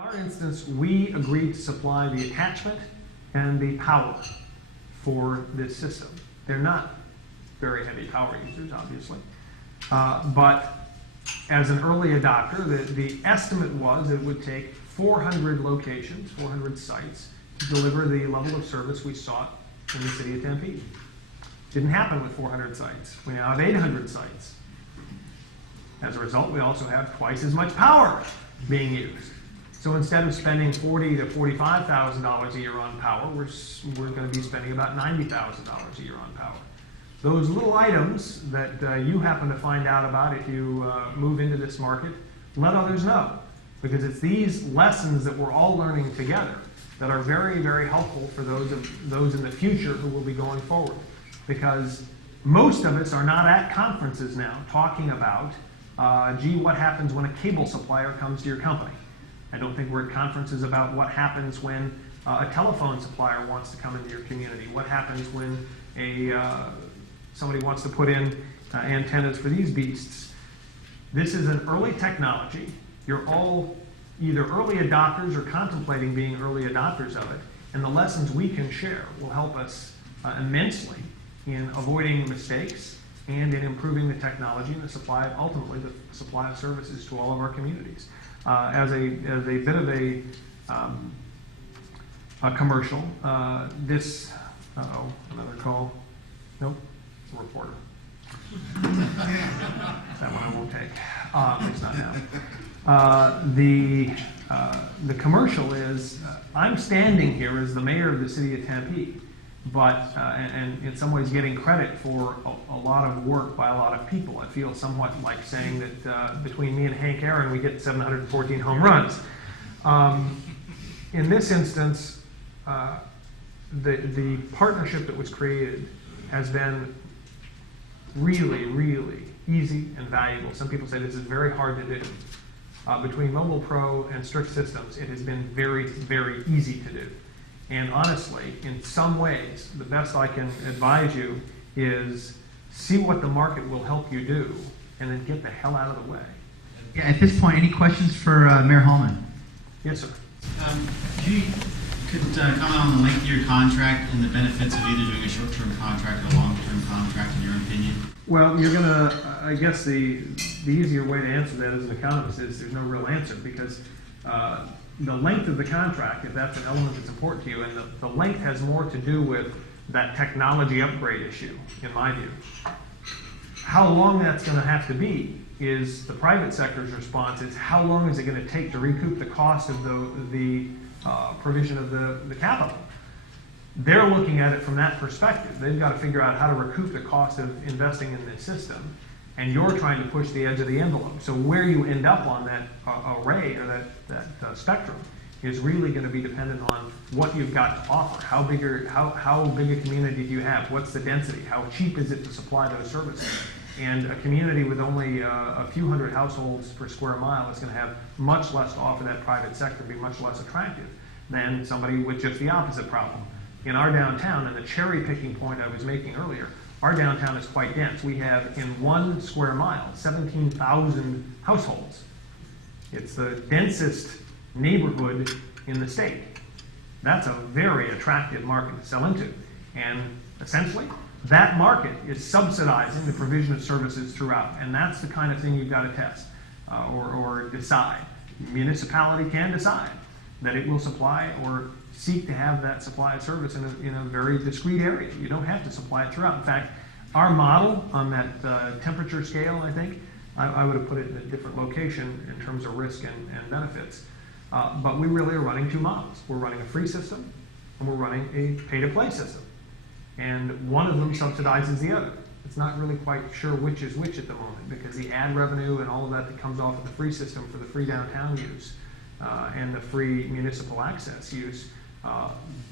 In our instance, we agreed to supply the attachment and the power for this system. They're not very heavy power users, obviously. But as an early adopter, the estimate was it would take 400 locations, 400 sites, to deliver the level of service we sought in the city of Tempe. Didn't happen with 400 sites. We now have 800 sites. As a result, we also have twice as much power being used. So instead of spending $40,000 to $45,000 a year on power, we're going to be spending about $90,000 a year on power. Those little items that you happen to find out about if you move into this market, let others know. Because it's these lessons that we're all learning together that are very, very helpful for those in the future who will be going forward. Because most of us are not at conferences now talking about, gee, what happens when a cable supplier comes to your company? I don't think we're at conferences about what happens when a telephone supplier wants to come into your community. What happens when somebody wants to put in antennas for these beasts. This is an early technology. You're all either early adopters or contemplating being early adopters of it. And the lessons we can share will help us immensely in avoiding mistakes and in improving the technology and the supply, ultimately the supply of services to all of our communities. As a bit of a commercial, this, another call. Nope, it's a reporter. That one I won't take. It's not now. The commercial is, I'm standing here as the mayor of the city of Tempe, but, and in some ways getting credit for a lot of work by a lot of people. I feel somewhat like saying that between me and Hank Aaron, we get 714 home runs. In this instance, the partnership that was created has been really, really easy and valuable. Some people say this is very hard to do. Between Mobile Pro and Strict Systems, it has been very, very easy to do. And honestly, in some ways, the best I can advise you is see what the market will help you do, and then get the hell out of the way. Yeah, at this point, any questions for Mayor Hallman? Yes, sir. You could comment on the length of your contract and the benefits of either doing a short-term contract or a long-term contract, in your opinion? Well, you're going to, I guess the easier way to answer that as an economist is there's no real answer, because the length of the contract, if that's an element that's important to you, and the length has more to do with that technology upgrade issue, in my view. How long that's going to have to be is the private sector's response is how long is it going to take to recoup the cost of the provision of the capital. They're looking at it from that perspective. They've got to figure out how to recoup the cost of investing in this system, and you're trying to push the edge of the envelope. So where you end up on that array or that spectrum is really going to be dependent on what you've got to offer. How big a community do you have? What's the density? How cheap is it to supply those services? And a community with only a few hundred households per square mile is going to have much less to offer that private sector, be much less attractive than somebody with just the opposite problem. In our downtown, and the cherry picking point I was making earlier, our downtown is quite dense. We have, in 1 square mile, 17,000 households. It's the densest neighborhood in the state. That's a very attractive market to sell into. And essentially, that market is subsidizing the provision of services throughout. And that's the kind of thing you've got to test or decide. Municipality can decide that it will supply or seek to have that supply of service in a very discrete area. You don't have to supply it throughout. In fact, our model on that temperature scale, I think, I would have put it in a different location in terms of risk and benefits. But we really are running two models. We're running a free system, and we're running a pay-to-play system. And one of them subsidizes the other. It's not really quite sure which is which at the moment, because the ad revenue and all of that comes off of the free system for the free downtown use and the free municipal access use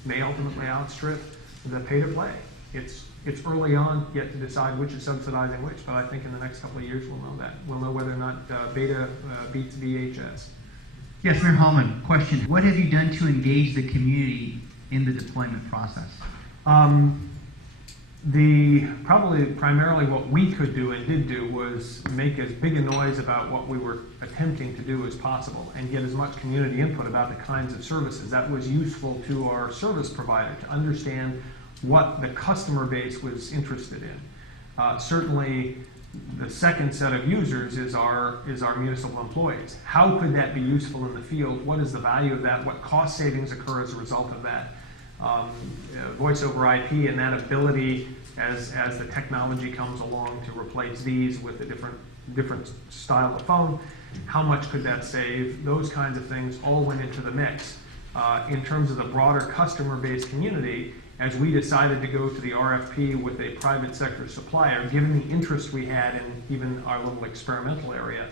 may ultimately outstrip the pay-to-play. It's early on yet to decide which is subsidizing which, but I think in the next couple of years we'll know that. We'll know whether or not beta beats VHS. Yes, Mayor Hallman, question. What have you done to engage the community in the deployment process? Probably primarily what we could do and did do was make as big a noise about what we were attempting to do as possible and get as much community input about the kinds of services that was useful to our service provider to understand what the customer base was interested in. Certainly, the second set of users is our municipal employees. How could that be useful in the field? What is the value of that? What cost savings occur as a result of that? Voice over IP and that ability as the technology comes along to replace these with a different style of phone, how much could that save? Those kinds of things all went into the mix. In terms of the broader customer base community, as we decided to go to the RFP with a private sector supplier, given the interest we had in even our little experimental area,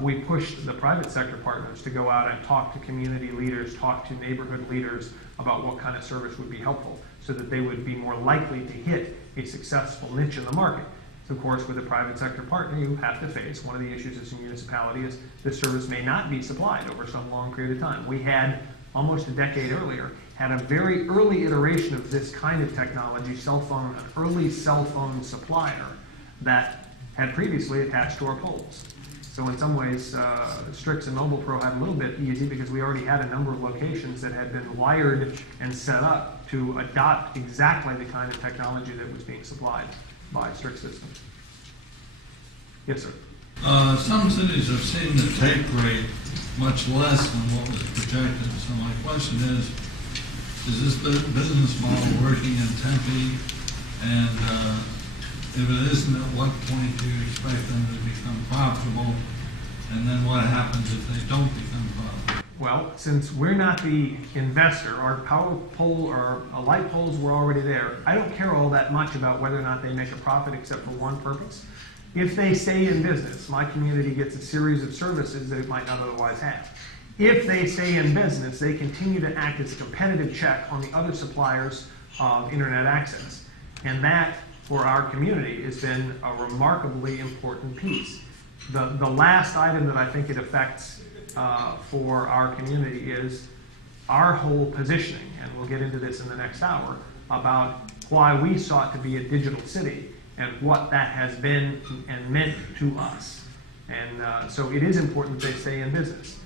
we pushed the private sector partners to go out and talk to community leaders, talk to neighborhood leaders about what kind of service would be helpful so that they would be more likely to hit a successful niche in the market. So of course, with a private sector partner, you have to face one of the issues as a municipality is this service may not be supplied over some long period of time. We had, almost a decade earlier, had a very early iteration of this kind of technology, an early cell phone supplier that had previously attached to our poles. So in some ways, Strix and Mobile Pro had a little bit easy because we already had a number of locations that had been wired and set up to adopt exactly the kind of technology that was being supplied by Strix systems. Yes, sir. Some cities have seen the take rate much less than what was projected. So my question is this business model working in Tempe? And if it isn't, at what point do you expect them to become profitable? And then what happens if they don't become profitable? Well, since we're not the investor, our power pole or light poles were already there. I don't care all that much about whether or not they make a profit except for one purpose. If they stay in business, my community gets a series of services that it might not otherwise have. If they stay in business, they continue to act as a competitive check on the other suppliers of internet access. And that, for our community, has been a remarkably important piece. The last item that I think it affects for our community is our whole positioning, and we'll get into this in the next hour, about why we sought to be a digital city and what that has been and meant to us. And so it is important that they stay in business.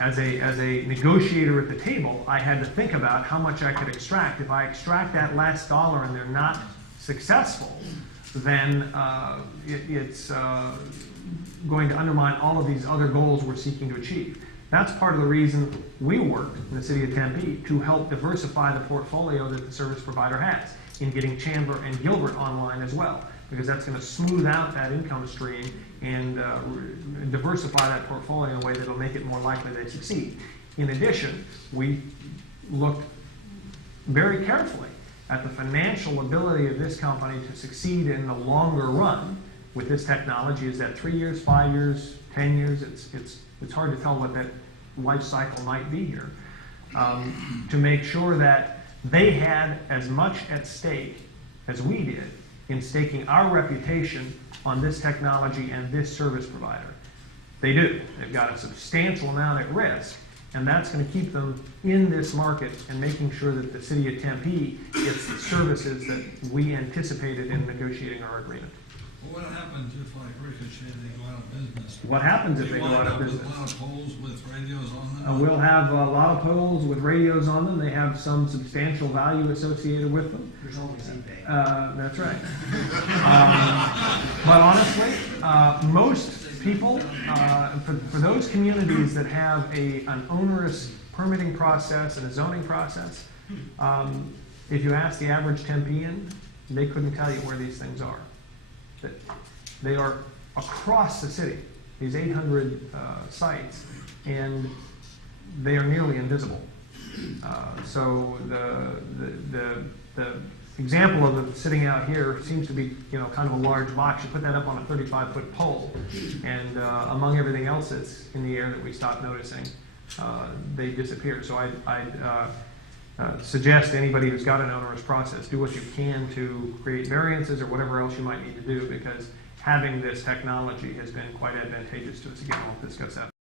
As a negotiator at the table, I had to think about how much I could extract. If I extract that last dollar and they're not successful, then it's going to undermine all of these other goals we're seeking to achieve. That's part of the reason we worked in the city of Tempe to help diversify the portfolio that the service provider has in getting Chandler and Gilbert online as well, because that's going to smooth out that income stream and diversify that portfolio in a way that will make it more likely they succeed. In addition, we looked very carefully at the financial ability of this company to succeed in the longer run with this technology. Is that 3 years, 5 years, 10 years? It's hard to tell what that life cycle might be here. To make sure that they had as much at stake as we did in staking our reputation on this technology and this service provider. They do. They've got a substantial amount at risk, and that's going to keep them in this market and making sure that the city of Tempe gets the services that we anticipated in negotiating our agreement. Well, what happens if, like Ricochet, they go out of business? What happens if they go out of business? With a lot of poles with radios on them? We'll have a lot of poles with radios on them. They have some substantial value associated with them. There's always eBay. That's right. But honestly, most people, for those communities that have an onerous permitting process and a zoning process, if you ask the average Tempean, they couldn't tell you where these things are. They are across the city, these 800 sites, and they are nearly invisible. So the example of them sitting out here seems to be, kind of a large box. You put that up on a 35-foot pole, and among everything else that's in the air that we stopped noticing, they disappear. So I'd suggest to anybody who's got an onerous process, do what you can to create variances or whatever else you might need to do, because having this technology has been quite advantageous to us. Again, I won't discuss that.